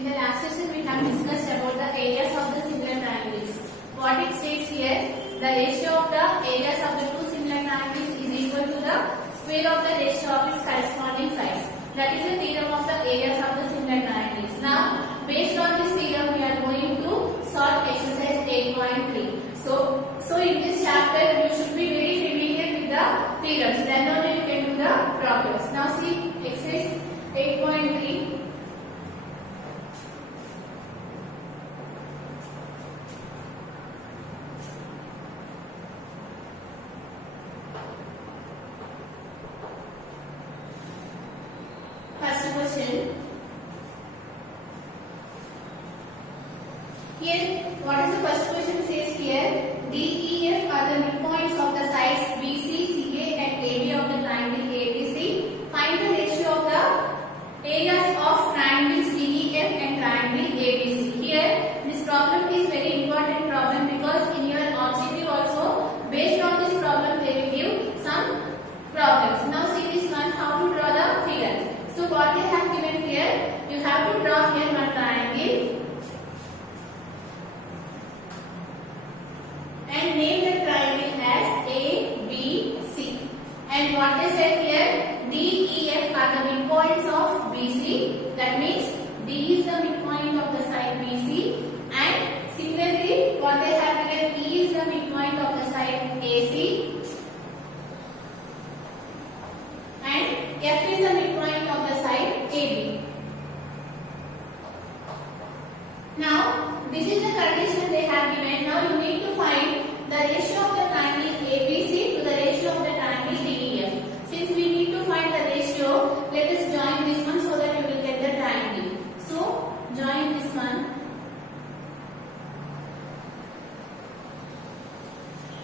In the last session, we have discussed about the areas of the similar triangles. What it states here, the ratio of the areas of the two similar triangles is equal to the square of the ratio of its corresponding sides. That is the theorem of the areas of the similar triangles. Now, based on this theorem, we are going to solve exercise 8.3. So in this chapter, you should be very familiar with the theorems. Then only you can do the problems. Now see exercise 8.3. First question. Here, what is the first question says here? D, E, F are the midpoints of the sides BC, CA and AB of the triangle ABC. Find the ratio of the areas of triangles DEF and triangle ABC. Here, this problem is very important problem because in your objective also, based on this problem, they will give some problems. Now see this one, how to draw the figure. So what they have given here, you have to draw here one triangle and name the triangle as A, B, C. And what they said here, D, E, F are the midpoints of BC. That means D is the midpoint of the side BC. And similarly, what they have given, E is the midpoint of the side AC. And F is the midpoint of the side AB. Now, this is the condition they have given. Now, you need to find the ratio of the triangle ABC to the ratio of the triangle DEF. Since we need to find the ratio, let us join this one so that you will get the triangle. So, join this one.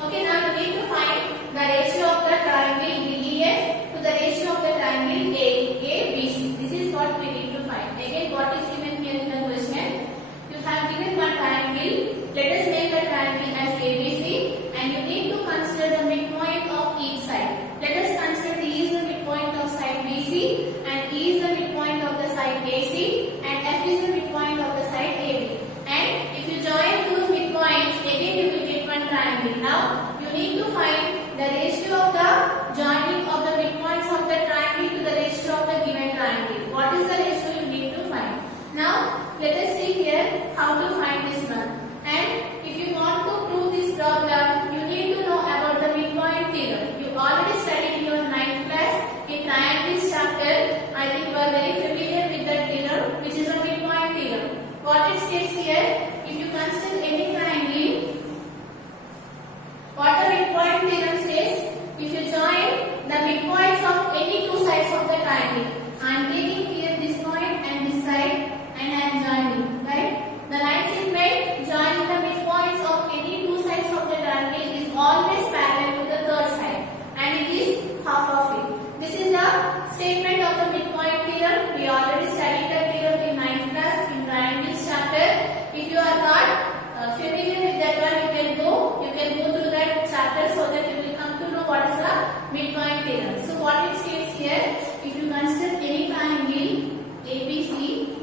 Okay, now you need to find the ratio of the triangle DEF to the ratio of the triangle ABC. This is what we need to find. Again, what is given here in the question? You have given one triangle. Let us make the triangle as ABC and you need to consider the midpoint of each side. Let us consider D is the midpoint of side BC and E is the midpoint of the side AC and F is the midpoint of the side AB. And if you join those midpoints, again you will get one triangle. Now, you need to find the ratio of the joining of the midpoints of the triangle to the ratio of the given triangle. What is the ratio you need to find? Now, let us see here how to find this one. And if you want to prove this problem, you need to know about the midpoint theorem. You already studied in your 9th class in triangles chapter. I think you are very familiar with that theorem, which is a midpoint theorem. What it states here, if you consider any triangle, what the midpoint theorem says, if you join the midpoints of any two sides of the triangle, I am taking here this point and this side and I am joining, right? The line segment joining the midpoints of any two sides of the triangle is always parallel to the third side and it is half of it. This is the statement of the midpoint theorem. We already studied the theorem in 9th class in triangles chapter. If you are not familiar with that one, you can go through that chapter so that you will come to know what is the midpoint theorem. So what it states here, if you consider any triangle ABC,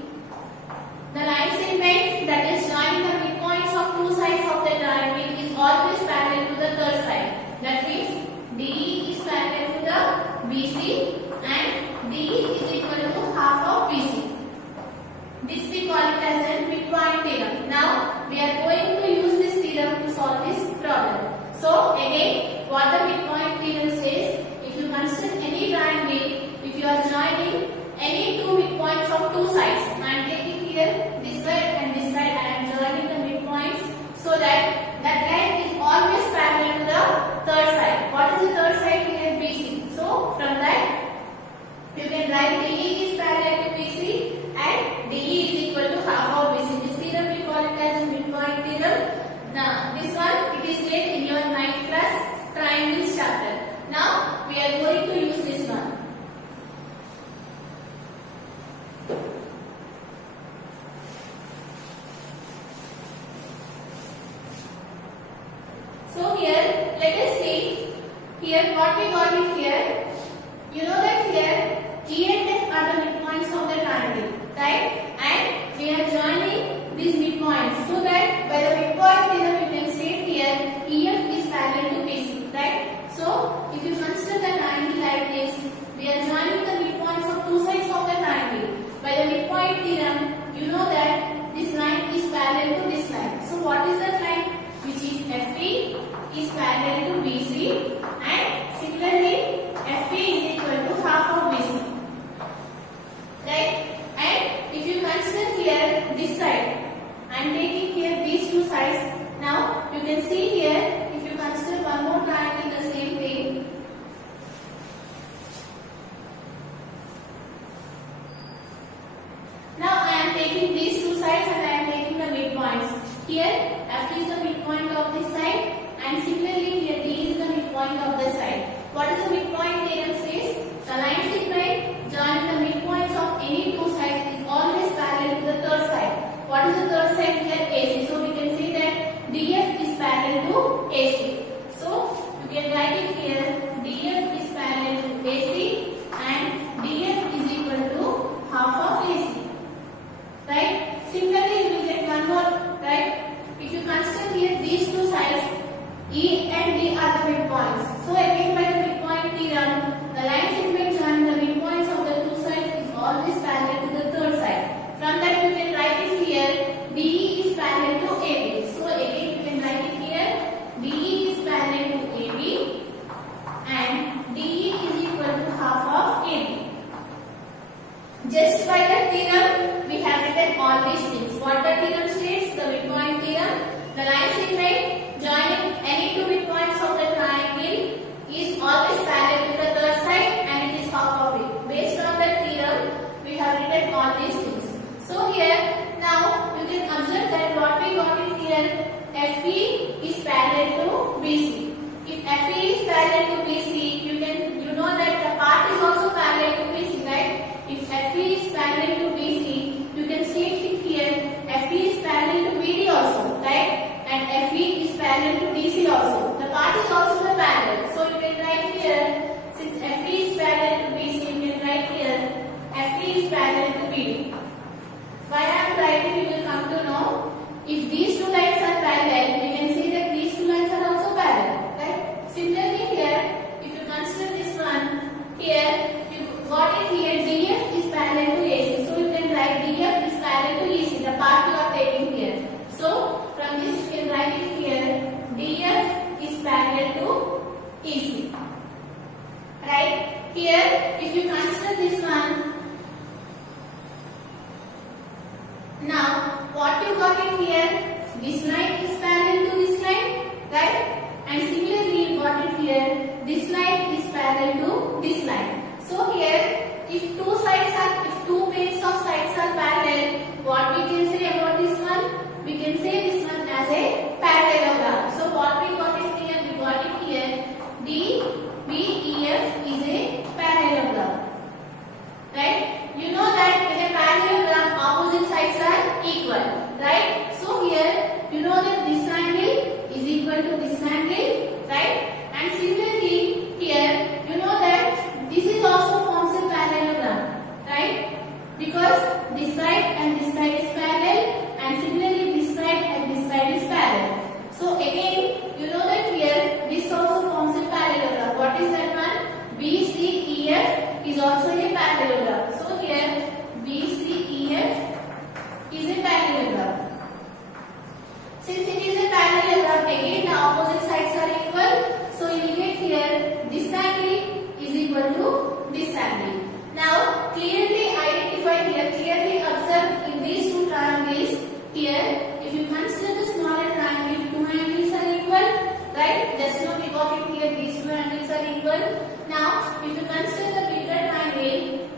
the line segment that is joining the midpoints of two sides of the triangle is always parallel to the third side. That means DE is parallel to the BC and DE is equal to half of BC. This we call it as a midpoint theorem. Now we are going to use this theorem to solve this problem. So again, what the midpoint theorem says, if you consider any triangle, if you are joining any two midpoints of two sides, I am taking here this side and this side, I am joining the midpoints so that that line is always parallel to the third side. What is the third side here? BC. So from that you can write DE is parallel to BC and DE is equal to half of BC. This theorem we call it as a midpoint theorem. Now this one it is laid in your 9th class triangles chapter. Now we are going to use this one. So here, let us see here what we got it here. You know that here E and F are the midpoints of the triangle, right? And we are joining these midpoints so that by the midpoint theorem you can state here EF is parallel to BC, right? So if you consider the triangle like this, we are joining the midpoints of two sides of the triangle. By the midpoint theorem, you know that this line is parallel to this line. So what is that line? Which is FE is parallel to BC, and similarly FE is equal to half of BC, right? And if you consider here this side, I am taking here these two sides. Now you can see here, if you consider one more triangle, the same thing. Now I am taking these two sides and I am taking the midpoints. Here F is the midpoint of this side, and similarly here D is the midpoint of this side. What is the midpoint theorem says? The line segment joining the midpoints of any two sides is always parallel to the third side. What is the third side here? AC. So we can say that DF is parallel to AC. So you can write it here, DF is parallel to AC and DF is equal to half of AC. Right? Similarly, you will get one more, right? If you consider here these two sides, E and D are the midpoints. So again by the midpoint theorem, the line segment joining the midpoints of the two sides is always parallel to the third side. From that you can write it here, DE is parallel to AB. So again you can write it here, DE is parallel to AB and DE is equal to half of AB. Just by the theorem, we have written all these things. What the theorem states? The midpoint theorem. The line segment joining any two midpoints of the triangle is always parallel to the third side and it is half of it. Based on the theorem, we have written all these things. So here, now you can observe that what we got in here, FE is parallel to BC. If FE is parallel to BC, you know that the path is also parallel to BC, right? If FE is parallel to BC, you can state it here, FE is parallel to BD also, right? And FE is parallel to DC also. The path is also the parallel. So you can write here, since FE is parallel to BC, you can write here, FE is parallel to BD. Why I am writing, you will come to know. If these two lines are parallel, we can say that these two lines are also parallel, right? Similarly here, if you consider this one, here, you got it here, DF is parallel to AC. So you can write DF is parallel to EC, the part you are taking here. So from this you can write it here, DF is parallel to EC. Right? Here, if you consider this one, now what you got it here, this line is parallel to this line, right? And similarly you got it here, this line is parallel to this line. So here, if two pairs of sides are parallel, what we can say about this one? We can say this one as a parallelogram. So what we got it here? We got it here, DBEF is a parallelogram. Right? You know that in a parallelogram, opposite sides are equal. Right? So here, you know that this angle is equal to this angle. Right? And similarly, here, you know that this is also forms a parallelogram, right? Because this side and this side is parallel, and similarly this side and this side is parallel. So again, you know that here this also forms a parallelogram. What is that one? BCEF is also a parallelogram. So here BCEF is a parallelogram. Since it is a parallelogram, again the opposite sides are equal. So you will get here this angle is equal to this angle. Now clearly identify here, clearly observe in these two triangles here, if you consider the smaller triangle, two angles are equal, right? Just now we got it here, these two angles are equal. Now if you consider the bigger triangle,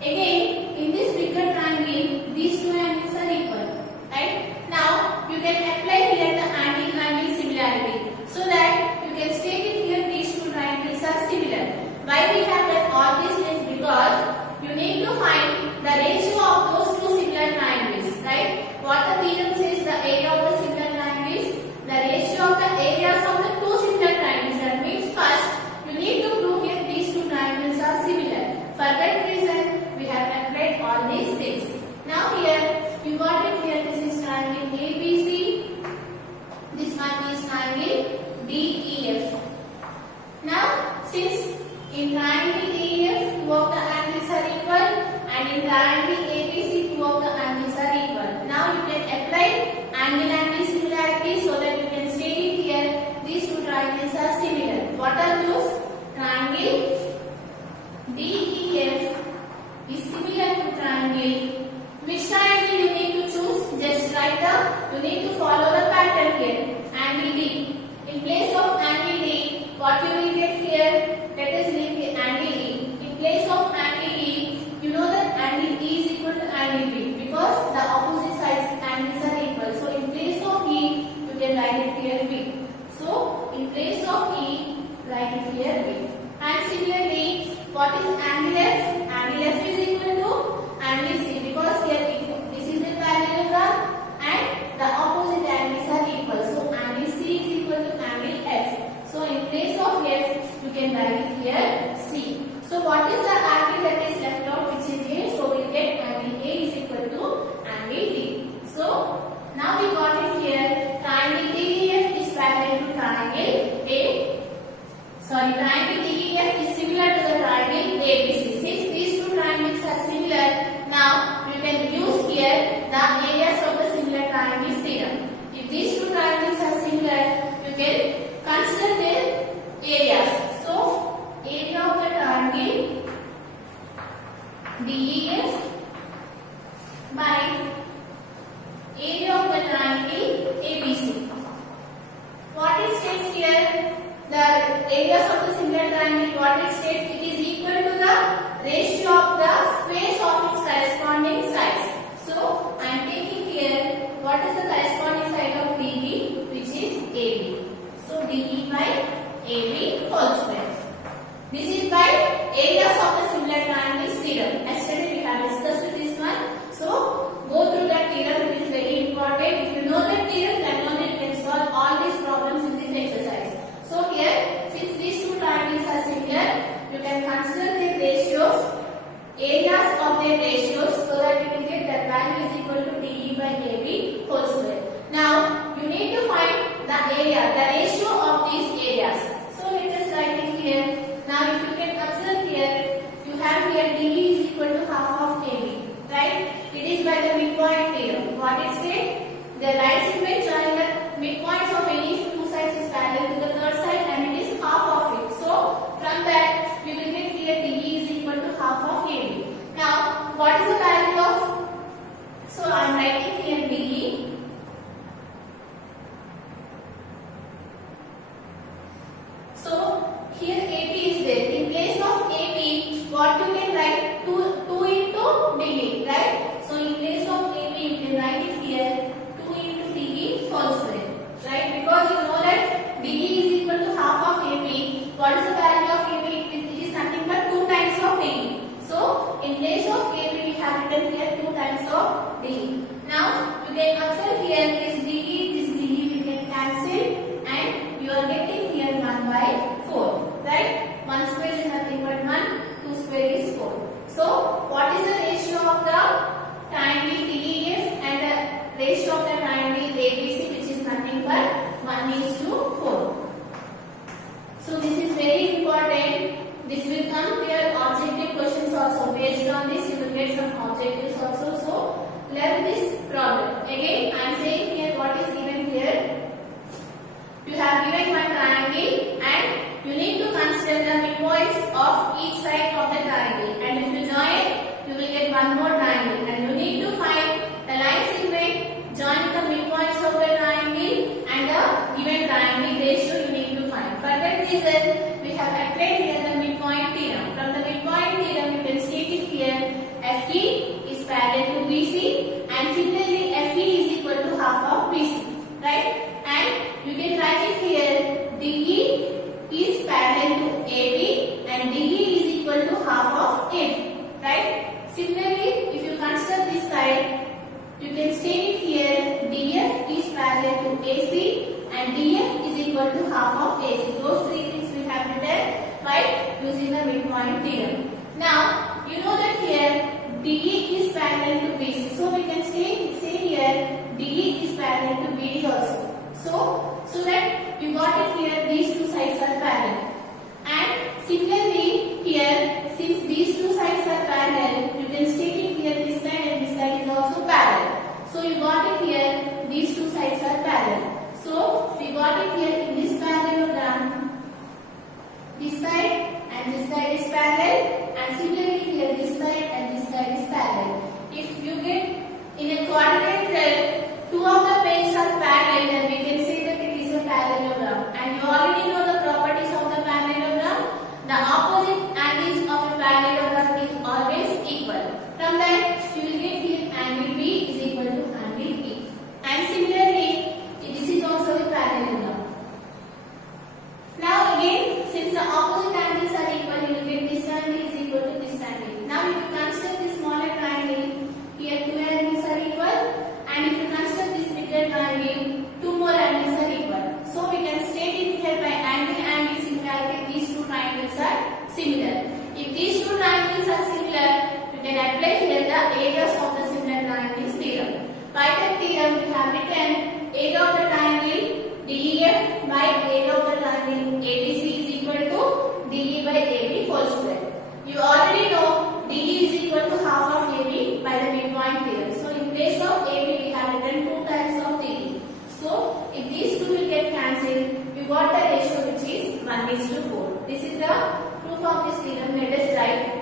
again in this bigger triangle, these two angles are equal, right? Now you can apply here the angle similarity, so that you can state it here, these two triangles are similar. Why we have done all these things? Because you need to find the ratio of those two similar triangles, right? What the theorem says, the area of the similar triangles, the ratio of the areas of the two similar triangles. That means first you need to prove here these two triangles are similar. For that reason, we have applied all triangle ABC, two of the angles are equal. Now you can apply angle similarity so that you can state it here. These two triangles are similar. What are those? Triangle DEF is similar to triangle. Which triangle you need to choose? Just write you need to follow the pattern here. Angle D. In place of angle D, what you will get here? Let us leave the angle E. In place of angle E, you know that angle E is equal to angle B because the opposite sides angles are equal. So in place of E, you can write it here B. So in place of E, write it here B. And similarly, what is angle F? Angle F is equal to angle C because here this is the parallelogram and the opposite angles are equal. So angle C is equal to angle F. So in place of F, you can write it here C. So what is the angle that is left out, which is A? So we get angle A is equal to angle D. So now we got it here. Triangle DEF is parallel to triangle A. Triangle DEF is similar to the triangle ABC. Since these two triangles are similar, now you can use here the areas of the similar triangles theorem. If these two triangles are similar, you can consider their areas. So, area of the triangle DEF by area of the triangle ABC. What it states here? The areas of the similar triangle, what it states, it is equal to the ratio of the space of its corresponding sides. So, I am taking here, what is the corresponding side of DE, which is AB. So, DE by AB whole square. This is by areas of the similar triangles theorem. Yesterday we have discussed this one. So, go through that theorem, it is very important. If you know that theorem, then only you can solve all these problems in this exercise. So here, since these two triangles are similar, you can consider their ratios, areas of their ratios, so that you will get that value is equal to DE by AB whole square. Now, you need to find the area, the ratio of these areas. So let us write it here. Now, if you can observe here, you have here DE is equal to half of AB, right? It is by the midpoint theorem. What it says? The right segment joining the midpoints of any two sides is parallel to the third side and it is half of it. So, from that, we will get here DE is equal to half of AB. Now, what is the value of? So, I am writing here DE. So, here AB is there. In place of AB, what you can write? 2 into DE, right? So, in place of AB, you can write it here 2 into DE whole square, right? Because you know that DE is equal to half of AB. What is the value of AB? It is nothing but 2 times of DE. So, in place of AB, we have written here 2 times of DE. Now, you can observe here this DE we can cancel and you are getting here 1 by 4, right? 1 square is nothing but 1, 2 square is 4. So, what is the ratio of the triangle DEF and the ratio of the triangle ABC, which is nothing but 1:4. So this is very important. This will come here objective questions also. Based on this, you will get some objectives also. So learn this problem. Again, I am saying here what is given here. You have given one triangle and you need to consider the midpoints of each side of the triangle. And if you join, you will get one more triangle. And you need to find the line segment joining the midpoints of the triangle and the given triangle ratio you need to find. For that reason, we have applied here the midpoint theorem. From the midpoint theorem, you can state it here. FE is parallel to BC and similarly FE is equal to half of BC, right? And you can write it here. DE is parallel to AB and DE is equal to half of AB, right? Similarly, if you consider this side, you can state it here. DF is parallel to AC and DF is equal to half of AC. Those three things we have written by using the midpoint theorem. Now, you know that here DE is parallel to BC. So, we can say here DE is parallel to BD also. So that you got it here, these two sides are parallel. And similarly here, since these two sides are parallel, you can state it here. apply here the areas of the similar triangles theorem. By that theorem, we have written area of the triangle DEF by area of the triangle ABC is equal to DE by AB whole square. You already know DE is equal to half of AB by the midpoint theorem. So in place of AB, we have written 2 times of DE. So if these two will get cancelled, you got the ratio which is 1:4. This is the proof of this theorem. Let us write.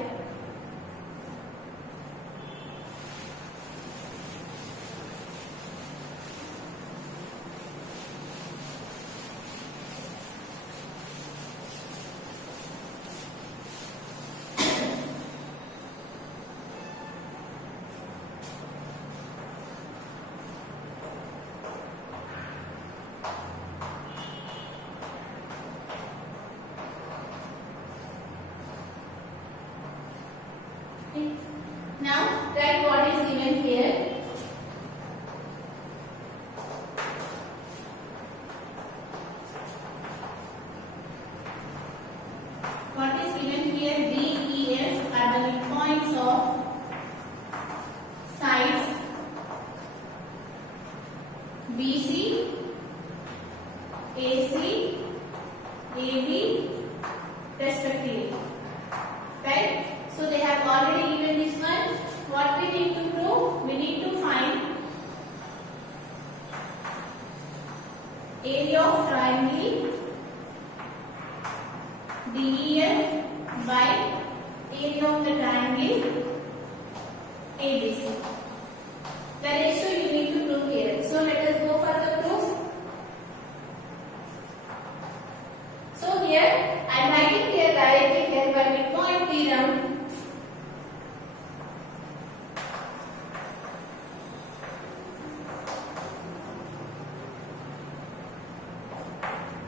Now write what is given here. What is given here? DEF are the midpoints of sides BC, AC, AB respectively. Right? So they have already given this one. What we need to prove? We need to find area of triangle DEF by area of the triangle ABC. The ratio you need to prove here. So let us go for the proof. So here I am writing here directly here by midpoint theorem.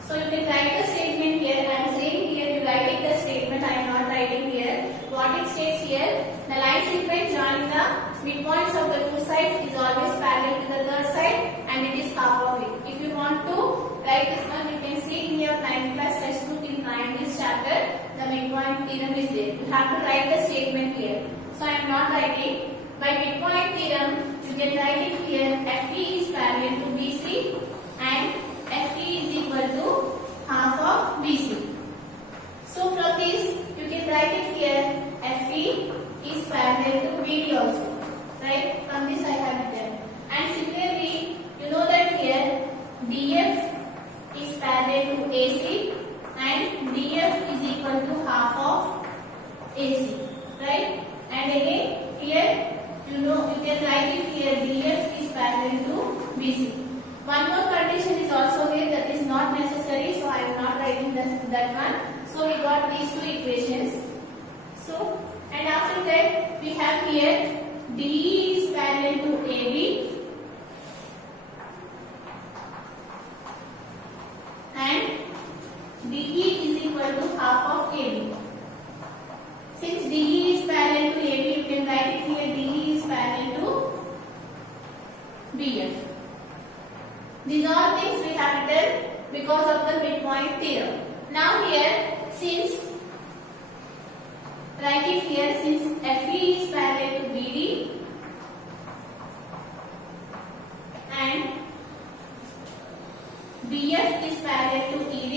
So you can write the statement here. I am saying here you writing the statement. I am not writing here. What it states here: the line segment joining the midpoints of the two sides is always parallel to the third side, and it is half of it. If you want to write this one, you can see in your 9th class textbook in triangles chapter. The midpoint theorem is there. You have to write the statement here. So I am not writing. By midpoint theorem, you can write it here. FE is parallel to BC and FE is equal to half of BC. So from this you can write it here FE is parallel to BD also. Right? From this I have written. And similarly, you know that here DF is parallel to AC and DF is equal to half of AC. Right? And again here you know you can write it here DF is parallel to BC. One more condition is also here that is not necessary, so I am not writing that one. So we got these two equations. So and after that we have here DE is parallel to AB and DE is equal to half of AB. Since DE is parallel to AB, you can write it here DE is parallel to BF. These are things we have written because of the midpoint theorem. Now here, since write it here, since FE is parallel to BD and BF is parallel to ED,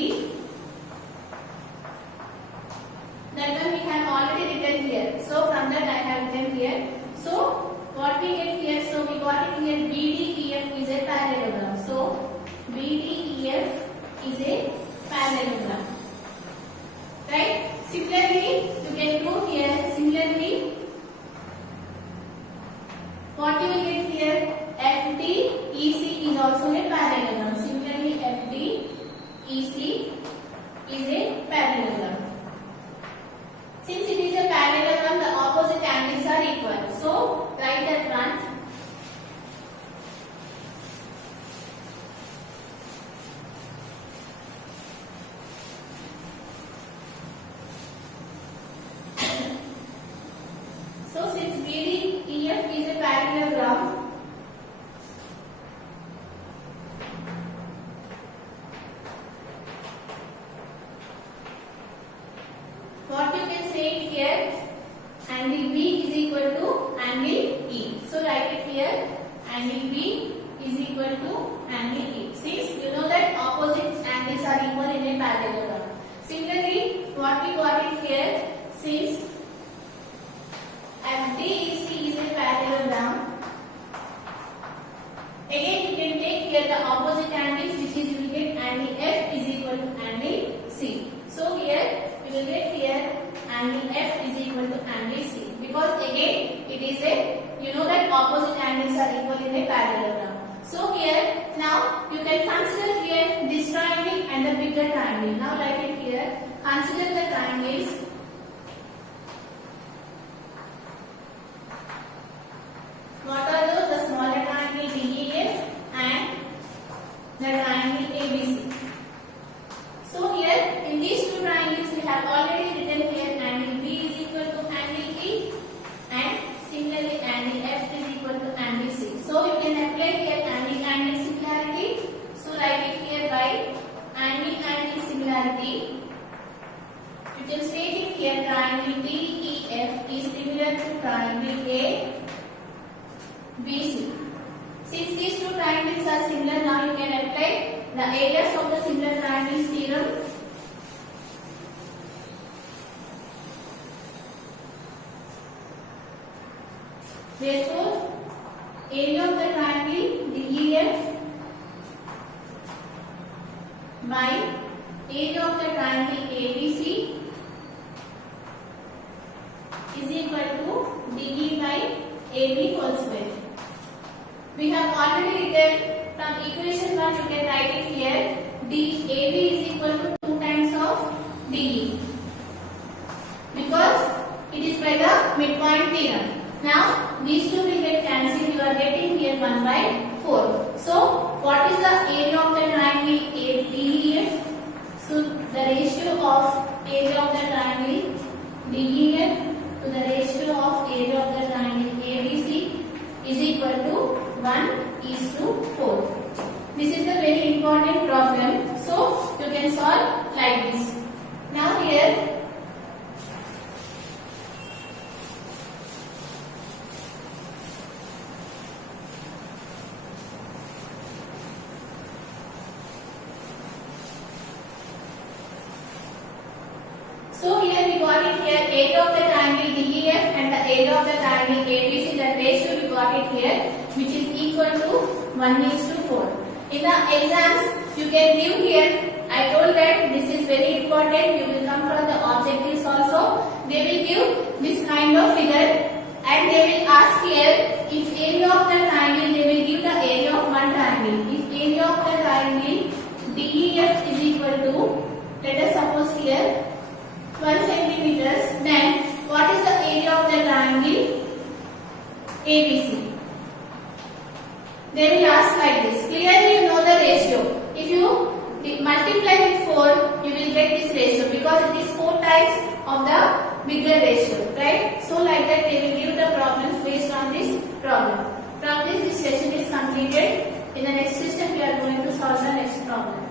that one we have already written here. So from that I have written here. So what we get here? So we got it here. BDEF is a parallelogram. So BDEF is a parallelogram. Right? Similarly, you can prove here. Similarly, what you will get here? FDEC is also a parallelogram. Similarly, FDEC is a parallelogram. Since it is a parallelogram, the opposite angles are equal. So write that one. here the opposite angles, which is you will get angle F is equal to angle C. So here you will get here angle F is equal to angle C, because again it is a, you know that opposite angles are equal in a parallelogram. So here now you can consider here this triangle and the bigger triangle. Now write it here. Consider the triangles. What are those? The smaller triangle DEF and the triangle ABC. So here in these two triangles we have already written here angle B is equal to angle E, and similarly angle F is equal to angle C. So you can apply here angle similarity. So write it here by angle similarity. You can state it here triangle DEF is similar to triangle ABC. Since these two triangles are similar, now you can apply the areas of the similar triangles theorem. Therefore, area of the triangle DEF by area of the triangle ABC is equal to DE by AB whole square. We have already written from equation 1, you can write it here. DAB is equal to 2 times of DE, because it is by the midpoint theorem. Now these two will get cancelled. You are getting here 1 by 4. So what is the area of the triangle DEF? So the ratio of area of the triangle DEF to the ratio of area of the triangle ABC is equal to 1:4. This is a very important problem. So you can solve like this. Now here we got it here area of the triangle DEF and the area of the triangle ABC, that ratio we got it here, which is equal to 1:4. In the exams you can give here, I told that this is very important, you will come from the objectives also. They will give this kind of figure and they will ask here if area of the triangle, they will give the area of one triangle. If area of the triangle DEF is equal to, let us suppose here 12 centimeters, then what is the area of the triangle ABC? They will ask like this. Clearly you know the ratio. If you multiply with 4, you will get this ratio, because it is 4 times of the bigger ratio, right? So like that they will give the problems based on this problem. From this session is completed. In the next session we are going to solve the next problem.